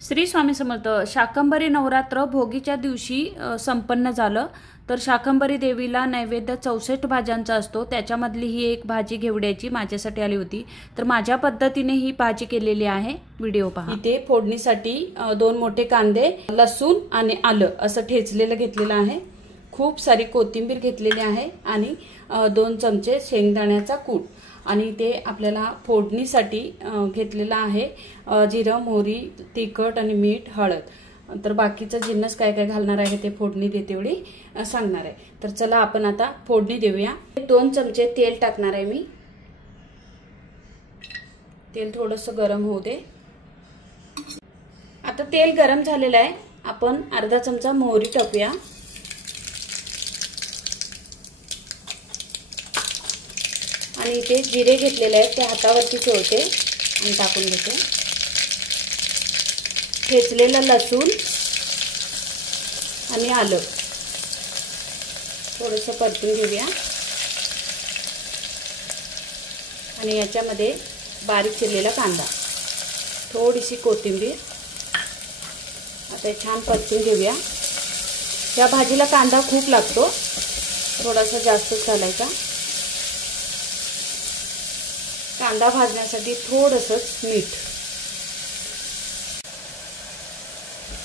श्री स्वामी समर्थ. शाकंभरी नवरात्र भोगीच्या दिवशी संपन्न झालं. तर शाकंभरी देवीला नैवेद्य 64 भाज्यांचा असतो. त्याच्यामधली ही एक भाजी घेवड्याची माझ्यासाठी आली होती. तर माझ्या पद्धतीने ही भाजी केलेली आहे. व्हिडिओ पहा. इथे फोडणीसाठी 2 मोठे कांदे, लसूण आणि आलं असं ठेचलेलं घेतलेलं आहे. खूप सारी कोथिंबीर घेतलेली आहे आणि 2 चमचे शेंगदाण्याचा कूट आणि ते आपल्याला फोडणीसाठी घेतलेला आहे. जिरं, मोहरी, तिखट आणि मीठ, हळद. तर बाकीचं जिन्नस काय काय घालणार आहे ते फोडणी देते वेळी सांगणार आहे. तर चला आपण आता फोडणी देऊया. 2 चमचे तेल टाकणार आहे मी. तेल थोडंसं गरम होऊ दे. आता तेल गरम झालेलं आहे. आपण अर्धा चमचा मोहरी टाकूया. आणि इथे जिरे घेतलेले आहेत ते हातावरती चोळते आणि टाकून घेते. ठेचलेलं लसूण आणि आलं थोडंसं परतून घेऊया. आणि याच्यामध्ये बारीक चिरलेला कांदा, थोडीशी कोथिंबीर. आता छान परतून घेऊया. या भाजीला कांदा खूप लागतो, थोडासा जास्तच घालायचा. कांदा भाजण्यासाठी थोडंसं मीठ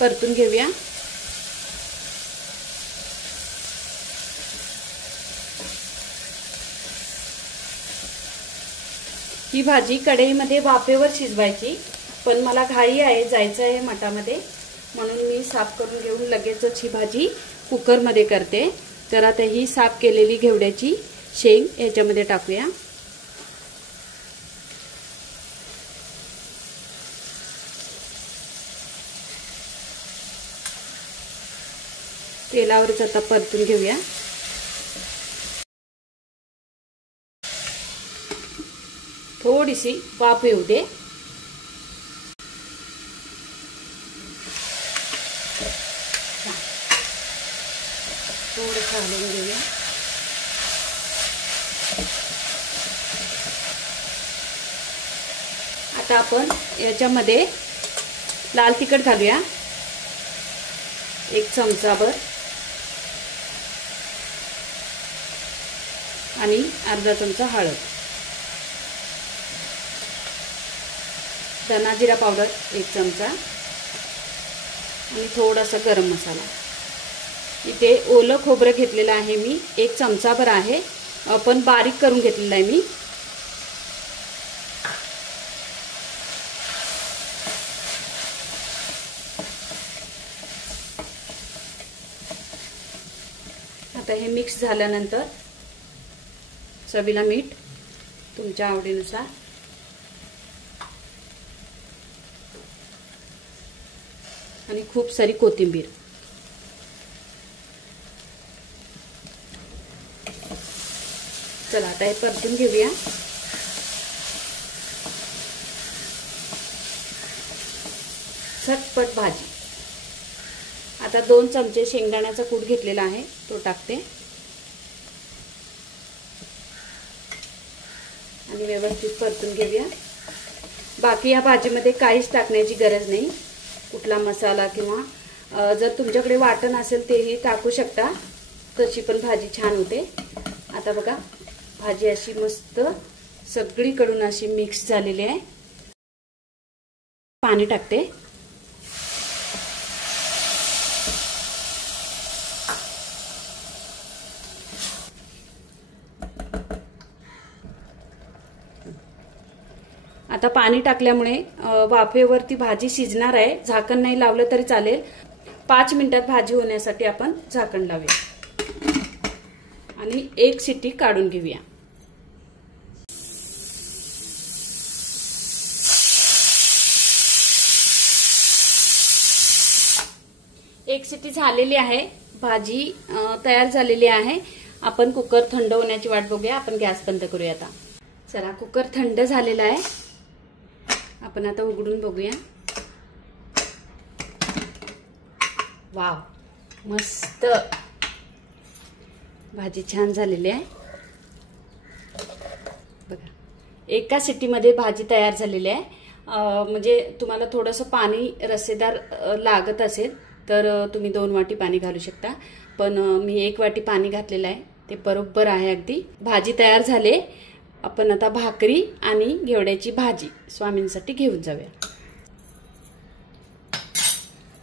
परतून घेऊया. ही भाजी कढईमध्ये वाफेवर शिजवायची, पण मला घाई आहे, जायचं आहे मठामध्ये, म्हणून मी साफ करून घेऊन लगेचच ही भाजी कुकरमध्ये करते. तर आता ही साफ केलेली घेवड्याची शेंग याच्यामध्ये टाकूया. तेलावरच आता परतून घेऊया. थोडीशी वाफ येऊ दे. थोडं हलवून घेऊया. आता आपण याच्यामध्ये लाल तिखट घालूया 1 चमचाभर आणि अर्धा चमचा हळद, धना जिरा पावडर 1 चमचा आणि थोडासा गरम मसाला. इथे ओलं खोबरं घेतलेलं आहे मी 1 चमचाभर आहे, पण बारीक करून घेतलेलं आहे मी. आता हे मिक्स झाल्यानंतर चवीला मीठ तुमच्या आवडीनुसार आणि खूप सारी कोथिंबीर. चला आता हे परतून घेऊया. झटपट भाजी. आता 2 चमचे शेंगदाण्याचा कूट घेतलेला आहे तो टाकते आणि व्यवस्थित परतून घेऊया. बाकी या भाजीमध्ये काहीच टाकण्याची गरज नाही, कुठला मसाला किंवा जर तुमच्याकडे वाटण असेल तेही टाकू शकता, तशी पण भाजी छान होते. आता बघा भाजी अशी मस्त सगळीकडून अशी मिक्स झालेली आहे. पाणी टाकते. आता पाणी टाकल्यामुळे वाफेवरती भाजी शिजणार आहे. झाकण नाही लावलं तरी चालेल. 5 मिनिटात भाजी होण्यासाठी आपण झाकण लावूया आणि 1 शिट्टी काढून घेऊया. एक शिट्टी झालेली आहे. भाजी तयार झालेली आहे. आपण कुकर थंड होण्याची वाट बघूया. आपण गॅस बंद करूया आता. चला कुकर थंड झालेला आहे. आपण आता उघडून बघूया. वाव, मस्त भाजी छान झालेली आहे. बघा एका शिट्टीमध्ये भाजी तयार झालेली आहे. म्हणजे तुम्हाला थोडंसं पाणी रस्सेदार लागत असेल तर तुम्ही 2 वाटी पाणी घालू शकता, पण मी 1 वाटी पाणी घातलेलं आहे, ते बरोबर आहे अगदी. भाजी तयार झाले. आपण आता भाकरी आणि घेवड्याची भाजी स्वामींसाठी घेऊन जाऊया.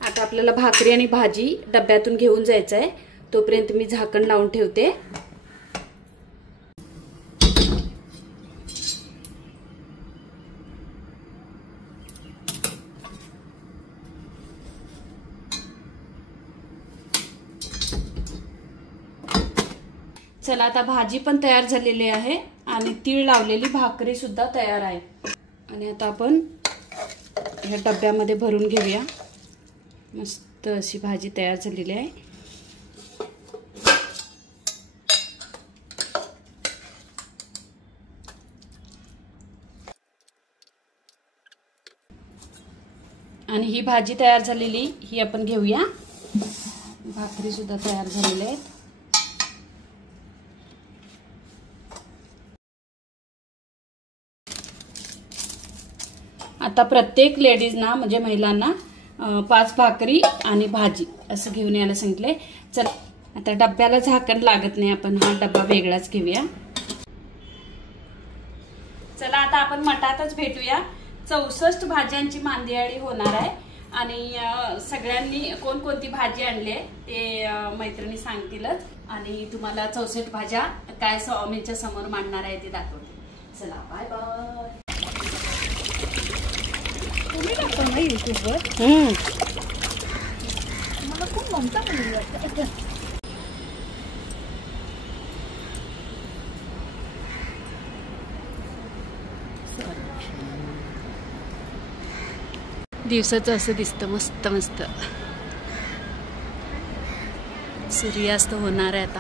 आता आपल्याला भाकरी आणि भाजी डब्यातून घेऊन जायचं आहे, तोपर्यंत मी झाकण लावून ठेवते. चला आता भाजी पण तयार झालेली आहे आणि तीळ लावलेली भाकरी सुद्धा तयार आहे. आणि आता आपण ह्या डब्यामध्ये भरून घेऊया. मस्त अशी भाजी तयार झालेली आहे. आणि ही भाजी तयार झालेली ही आपण घेऊया. भाकरी सुद्धा तयार झालेल्या आहेत. आता प्रत्येक लेडीजना म्हणजे महिलांना 5 भाकरी आणि भाजी असं घेऊन यायला सांगितले. चल आता डब्याला झाकण लागत नाही, आपण हा डब्बा वेगळाच घेऊया. चला आता आपण मठातच भेटूया. 64 भाज्यांची मांदियाळी होणार आहे आणि सगळ्यांनी कोणकोणती भाजी आणली आहे ते मैत्रिणी सांगतीलच. आणि तुम्हाला 64 भाज्या काय स्वामींच्या समोर मांडणार आहे ते दाखवते. चला बाय बाय. तुम्ही टाकतो ना युट्यूबवर? मला खूप ममता मिळली वाटतं. दिवसाचं असं दिसतं मस्त मस्त. सूर्यास्त होणार आहे आता.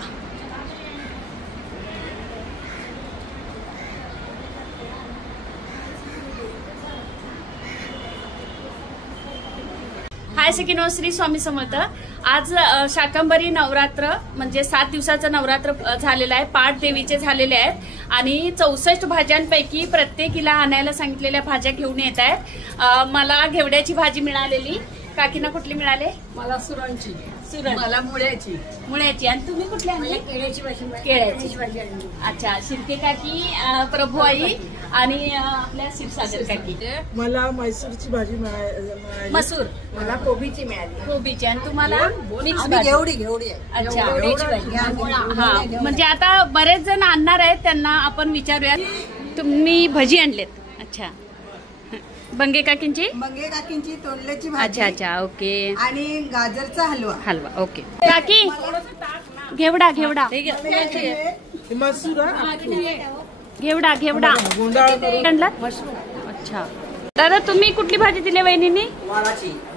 हाय सखीनो, श्री स्वामी समर्थ. आज शाकंभरी नवरात्र म्हणजे 7 दिवसाचं नवरात्र झालेलं आहे. पाठ देवीचे झालेले आहेत आणि 64 भाज्यांपैकी प्रत्येकीला आणायला सांगितलेल्या भाज्या घेऊन येत आहेत. मला घेवड्याची भाजी मिळालेली. काकीना कुठली मिळाले? मला सुरणची. मला मुळ्याची. आणि तुम्ही कुठली आणली? केळ्याची भाजी. केळ्याची भाजी. अच्छा, शिर्के काकी, प्रभू आई आणि आपल्या शिवसागर काकी. मला मैसूरची भाजी मिळाली. मसूर. मला कोबीची मिळाली. कोबीची. आणि तुम्हाला मिक्स घेवडी. अच्छा. हा, म्हणजे आता बरेच जण आणणार आहेत, त्यांना आपण विचारूया. तुम्ही भजी आणलेत? अच्छा. बंगे काकींची तोंडल्याची भाजी. अच्छा ओके. आणि गाजरचा हलवा. ओके. काकी घेवडा मसूर. घेवडा आणला. अच्छा. दादा तुम्ही कुठली भाजी दिली वहिनींनी?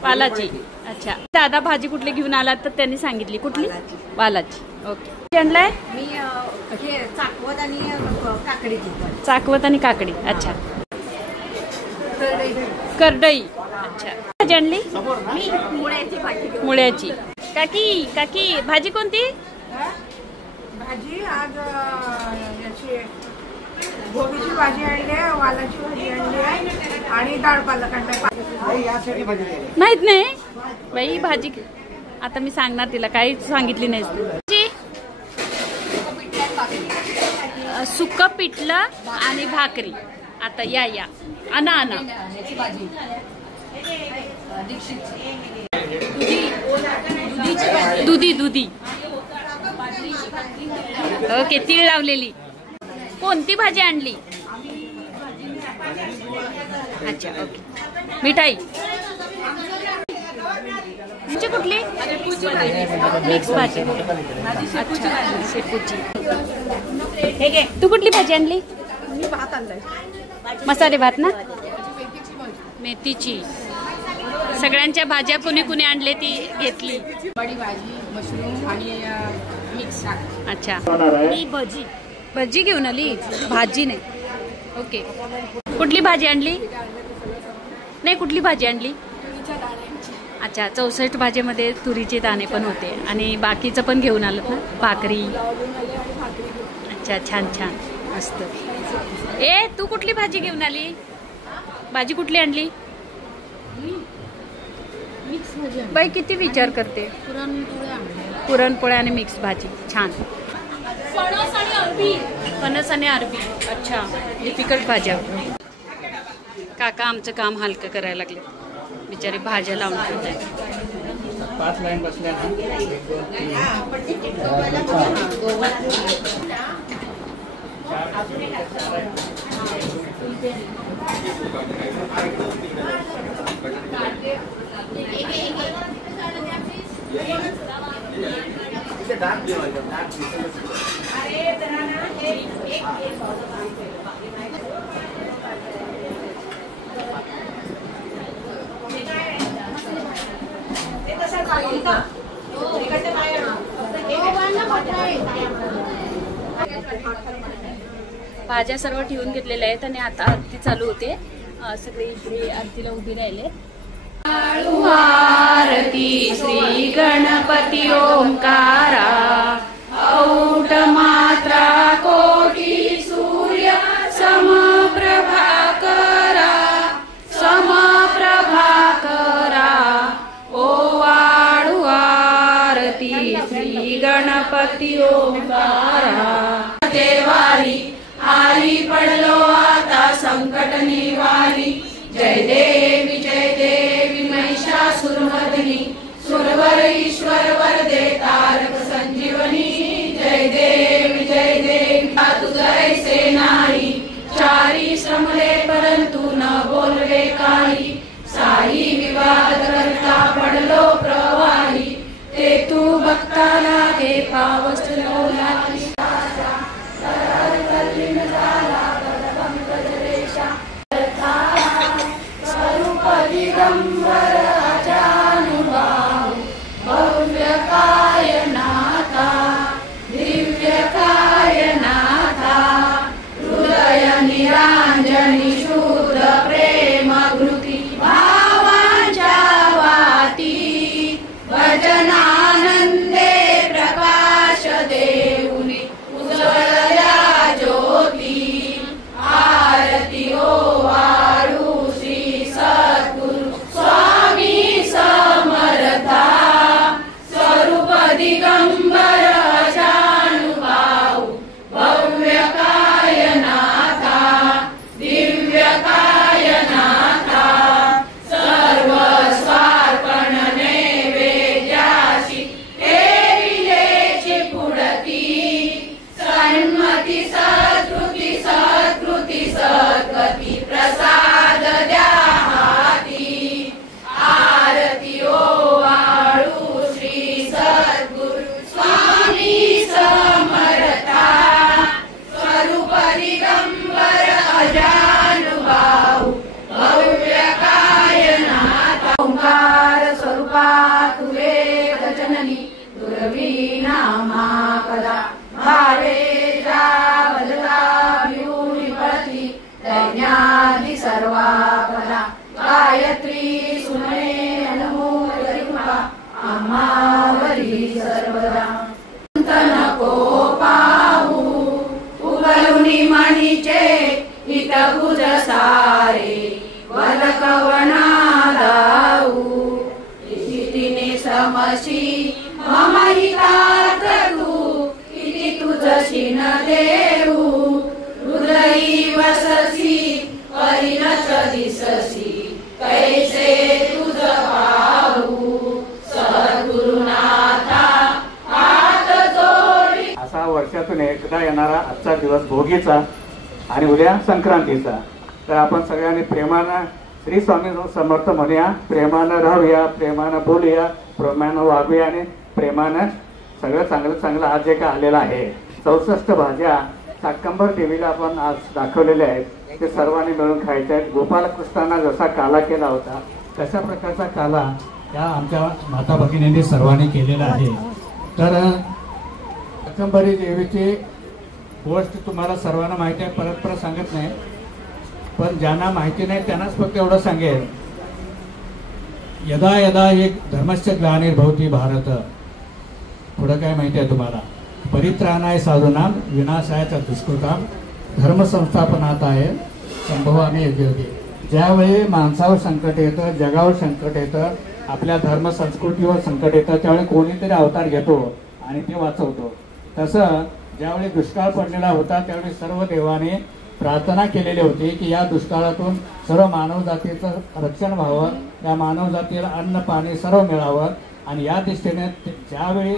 वालाची. अच्छा. दादा भाजी कुठली घेऊन आलात तर त्यांनी सांगितली. कुठली? वालाची. ओके. आणलाय मी चाकवत आणि काकडीची. चाकवत आणि काकडी. अच्छा. करडई. अच्छा. भाजी आणली? मुळ्याची. काकी भाजी कोणती? भाजी आज याची गोबीची भाजी आणली आहे, वालाची भाजी आणली आहे आणि डाळ पालक आणलाय. माहित नाही बाई भाजी. आता मी सांगणार तिला, काही सांगितली नाही. सुक्क पिठलं आणि भाकरी. आता या आणा. दुधी. ओके. तीळ लावलेली. कोणती भाजी आणली? अच्छा ओके. मिठाई. तुमची कुठली? मिक्स भाजी. अच्छा शेपूची. तू कुठली भाजी आणली? मी भात आणलाय. मसाले भात ना? मेथीची. सगळ्यांच्या भाज्या कुणी आणले ती घेतली. बडी भाजी, मशरूम आणि मिक्स. अच्छा. मी भजी घेऊन आली, भाजी नाही. ओके. कुठली भाजी आणली? नाही, कुठली भाजी आणली? अच्छा. 64 भाजीमध्ये तुरीचे दाणे पण होते आणि बाकीचं पण घेऊन आलं ना, भाकरी. अच्छा छान मस्त. तू कुठली भाजी घेऊन आली? भाजी कुठली आणली मिक्स भाजी बाई? किती विचार करते. पुरणपोळ्या आणि मिक्स भाजी छान. फणस आणि अरबी. अच्छा, डिफिकल्ट भाज्या. काका आमचं काम हलकं करायला लागले, बिचारी भाज्या लावून ठेवतात. 5 लाईन बसल्या ना. 1 2 3 भाज्या सर्व ठेवून घेतलेल्या आहेत आणि आता आरती चालू होते. सगळे इकडे आरतीला उभी राहिले. आरती श्री गणपती ओंकारा, औट मात्रा कोटी सूर्य समप्रभाकरा, समप्रभाकरा. ओ वाळू आरती श्री गणपती ओंकारा. देवारी आली पडलो आता संकट निवारी. जय देवी महिषासुरमर्दिनी, सुरवर ईश्वर वरदे तारक संजीवनी. जय देवी तुझ ऐसे नाही, चारी श्रमले परंतु न बोलवे काही. साई विवाद करता पडलो प्रवाही, ते तू भक्ताला हे पावसलो लागी. दिगंबर अजानुबाहु, भव्य कायनाथा, दिव्य कायनाथा. हृदय निरांजनी शुद्ध प्रेम घृती, भावांच्या वाती. भजनानंदे प्रकाश देऊनी, उजळल्या ज्योती. आरती ओ वाळू श्री सद्गुरु स्वामी समर्था. स्वरूप दिगंबर अजानुबाहु, भव्य कायनाथा, दिव्य कायनाथा. सर्व स्वार्पण नैवेद्याशी ठेविलेची पुढती. सन्मती सद्गती सद्गती सद्गती प्रसाद द्या हाती. आरती ओ वाळू श्री सद्गुरु स्वामी समर्था. स्वरूप दिगंबर अजानुबाहु, भव्य कायनाथा. ओंकार स्वरूपा तुले गजननी, दुर्वी नामा कदा. भावे जावलता विपळती, दैन्यादि सर्वापदा. गायत्री सुमने अनमोल कृपा, आम्हावरी सर्वदा. नको पाहू उगलुनी मणीचे, हितभुज सारे वलकवना लावू. स्थितीने समशी मम हितात तू, किती तुझशी न देऊ. हृदयी वससी परिणत दिससी, कैसे तुझ पाहू. सद्गुरुनाथा हात जोडी. असा वर्षातून एकदा येणारा आजचा दिवस भोगीचा आणि उद्या संक्रांतीचा. तर आपण सगळ्यांनी प्रेमानं श्री स्वामी समर्थ म्हणूया, प्रेमानं राहूया, प्रेमानं बोलूया, प्रेमानं वागूया आणि प्रेमानं सगळं चांगलं आज जे काय आलेलं आहे. 64 भाज्या शाकंभर देवीला आपण आज दाखवलेल्या आहेत. ते सर्वांनी मिळून खायचे आहेत. गोपालकृष्णांना जसा काला केला होता तशा प्रकारचा काला या आमच्या माता भगिनींनी सर्वांनी केलेला आहे. तर शाकंभरी देवीची गोष्ट तुम्हाला सर्वांना माहिती आहे, परत सांगत नाही. पण ज्यांना माहिती नाही त्यांनाच फक्त एवढं सांगेल. यदा यदा एक धर्मस्य ग्लानिर्भवति भारत. पुढं काय माहिती आहे तुम्हाला? परित्राणाय साधूनाम, विनाशाय च दुष्कृताम, धर्म संस्थापनात आहे संभवामी योग्य. ज्यावेळी माणसावर संकट येतं, जगावर संकट येतं, आपल्या धर्म संस्कृतीवर संकट येतं, त्यावेळी कोणीतरी अवतार घेतो आणि ते वाचवतो. तसं ज्यावेळी दुष्काळ पडलेला होता त्यावेळी सर्व देवाने प्रार्थना केलेली होती की या दुष्काळातून सर्व मानव जातीचं रक्षण व्हावं, या मानव जातीला अन्न पाणी सर्व मिळावं. आणि या दृष्टीने ज्यावेळी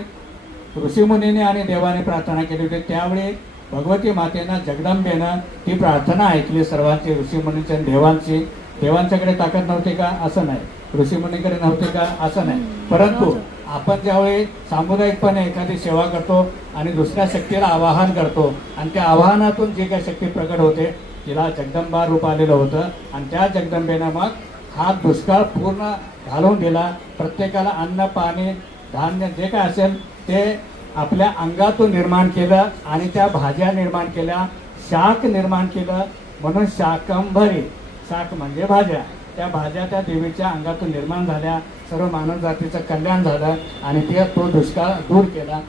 ऋषीमुनीने आणि देवाने प्रार्थना केली होती त्यावेळी भगवती मातेनं जगदंबेनं ती प्रार्थना ऐकली सर्वांची, ऋषीमुनींची आणि देवांची. देवांच्याकडे ताकद नव्हती का? असं नाही. ऋषीमुनीकडे नव्हती का? असं नाही. परंतु आपण ज्यावेळी सामुदायिकपणे एखादी सेवा करतो आणि दुसऱ्या शक्तीला आवाहन करतो आणि त्या आवाहनातून जी काही शक्ती प्रकट होते तिला जगदंबा रूप आलेलं होतं. आणि त्या जगदंबेनं मग हा दुष्काळ पूर्ण घालवून दिला. प्रत्येकाला अन्न पाणी धान्य जे काय असेल ते आपल्या अंगातून निर्माण केलं आणि त्या भाज्या निर्माण केल्या, शाक निर्माण केलं. म्हणून शाकंभरी, शाक म्हणजे भाज्या, त्या भाज्या त्या देवीच्या अंगातून निर्माण झाल्या. सर्व मानव जातीचं कल्याण झालं आणि तो दुष्काळ दूर केला.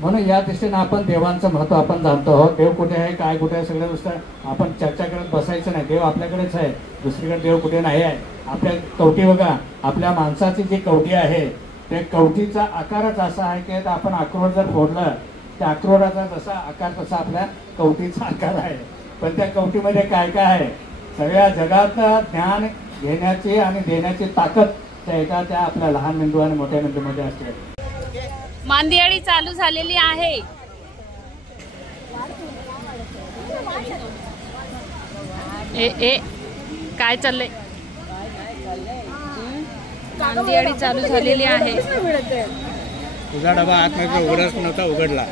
म्हणून या दृष्टीने आपण देवांचं महत्त्व आपण जाणतो आहोत. देव कुठे आहे, काय कुठे आहे, सगळ्या गोष्टी आपण चर्चा करत बसायचं नाही. देव आपल्याकडेच आहे, दुसरीकडे देव कुठे नाही आहे. आपल्या कवटी बघा, आपल्या माणसाची जी कवटी आहे त्या कवटीचा आकारच असा आहे की आपण अक्रोड जर फोडलं त्या अक्रोडाचा जसा आकार तसा आपल्या कवटीचा आकार आहे. पण त्या कवटीमध्ये काय काय आहे? सगळ्या जगाचं ज्ञान घेण्याची आणि देण्याची ताकद त्या आपल्या लहान मेंदू आणि मोठ्या मेंदूमध्ये असते. मांदियाळी चालू झालेली आहे. ए काय चाललंय? मांदियाळी चालू झालेली आहे. तुझा डबा आतमध्ये उघडच नव्हता, उघडला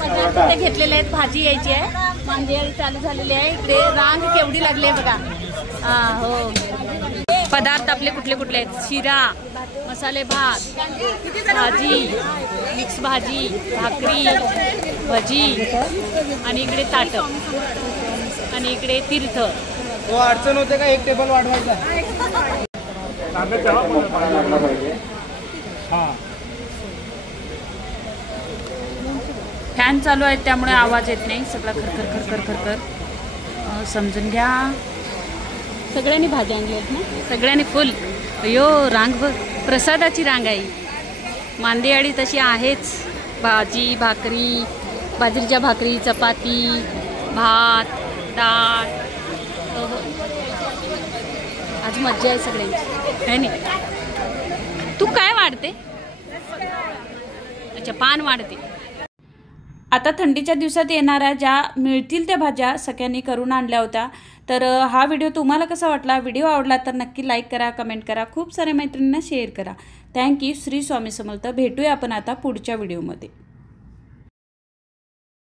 पदार्थ घेतलेले आहेत, भाजी यायची आहे. मांदियाळी चालू झालेली आहे. इकडे रांग केवढी लागली आहे बघा. हो, पदार्थ आपले कुठले कुठले आहेत? शिरा, मसाले भात, भाजी, मिक्स भाजी, भाकरी, भजी आणि इकडे ताट आणि इकडे तीर्थ. तो अडचण होते का एक टेबल वाढवायचा? फॅन चालू आहे त्यामुळे आवाज येत नाही. सगळा खरखर खरखर खरखर समजून घ्या. सगळ्यांनी भाज्या आणल्या आहेत ना? सगळ्यांनी फुल. अयो रांग बघ, प्रसादाची रांग आहे. मांदियाळी तशी आहेच. भाजी, भाकरी, बाजरीच्या भाकरी, चपाती, भात, डाळ. आज मज्जा आहे सगळ्यांची, है नाही? तू काय वाढते? अच्छा, पान वाढते. आता थंडीच्या दिवसात येणाऱ्या ज्या मिळतील त्या भाज्या सगळ्यांनी करून आणल्या होत्या. तर हा व्हिडिओ तुम्हाला कसा वाटला? व्हिडिओ आवडला तर नक्की लाईक करा, कमेंट करा, खूप साऱ्या मैत्रिणींना शेअर करा. थँक्यू. श्री स्वामी समर्थ. भेटूया आपण आता पुढच्या व्हिडिओमध्ये.